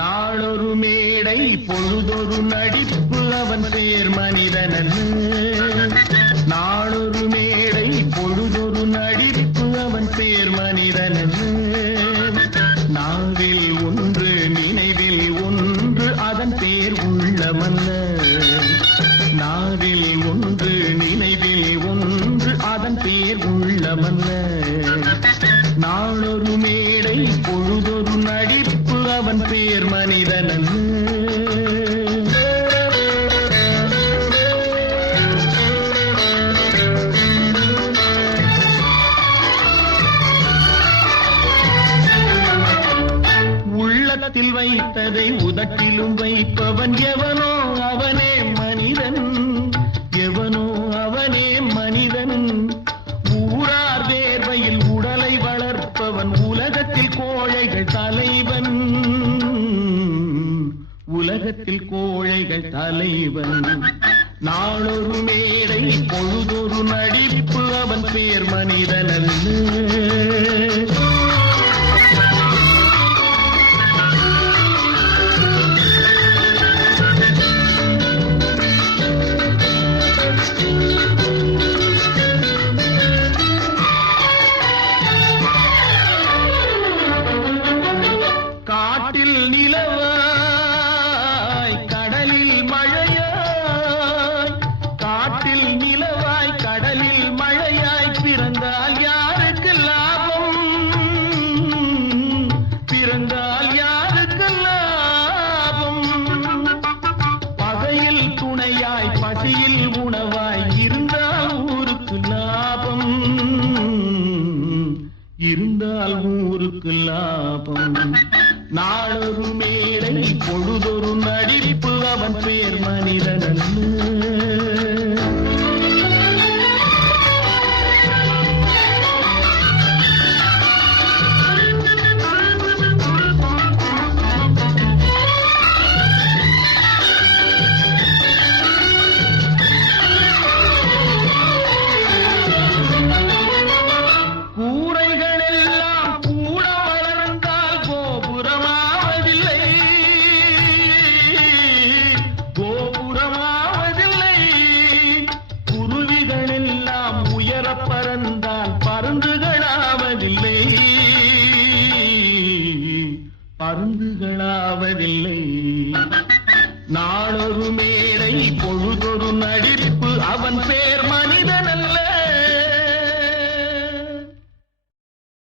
நாளொரு மேடை பொழுதொரு நடிப்பு அவன் பேர் மனிதனல்ல. நாளொரு மேடை பொழுதொரு நடிப்பு அவன் பேர் மனிதனல்ல. நாவில் ஒன்று நினைவில் ஒன்று அதன் பேர் உள்ளமல்ல. நாவில் ஒன்று நினைவில் ஒன்று அதன் பேர் உள்ளமல்ல. நாளொரு மேடை பொழுதொரு நடிப்பு அவன் பேர் மனிதனல்ல. உள்ளத்தில் வைத்ததை உதட்டிலும் வைப்பவன் எவனோ அவனே மனிதன். எவனோ அவனே மனிதன். ஊரார் தேர்வையில் உடலை வளர்ப்பவன் உலகத்தில் கோழைகள் தலைவன். உலகத்தில் கோழைகள் தலைவன். நாளொரு மேடை பொழுதொரு நடிப்பு அவன் பேர் மனிதனல்ல. காட்டில் நிலவாய் கடலில் மழையாய். காட்டில் நிலவாய் கடலில் மழையாய் பிறந்தால் யாருக்கு லாபம்? பிறந்தால் யாருக்கு லாபம்? பகையில் துணையாய் பசியில் உணவாய் இருந்தால் ஊருக்கு லாபம். இருந்தால் ஊருக்கு லாபம். நாளொரு மேடை பொழுதொரு நடிப்பு அவன் பேர் மனிதனல்ல. பறந்தால் பருந்துகளாவதில்லை. பருந்துகளாவதில்லை. நாளொரு மேடை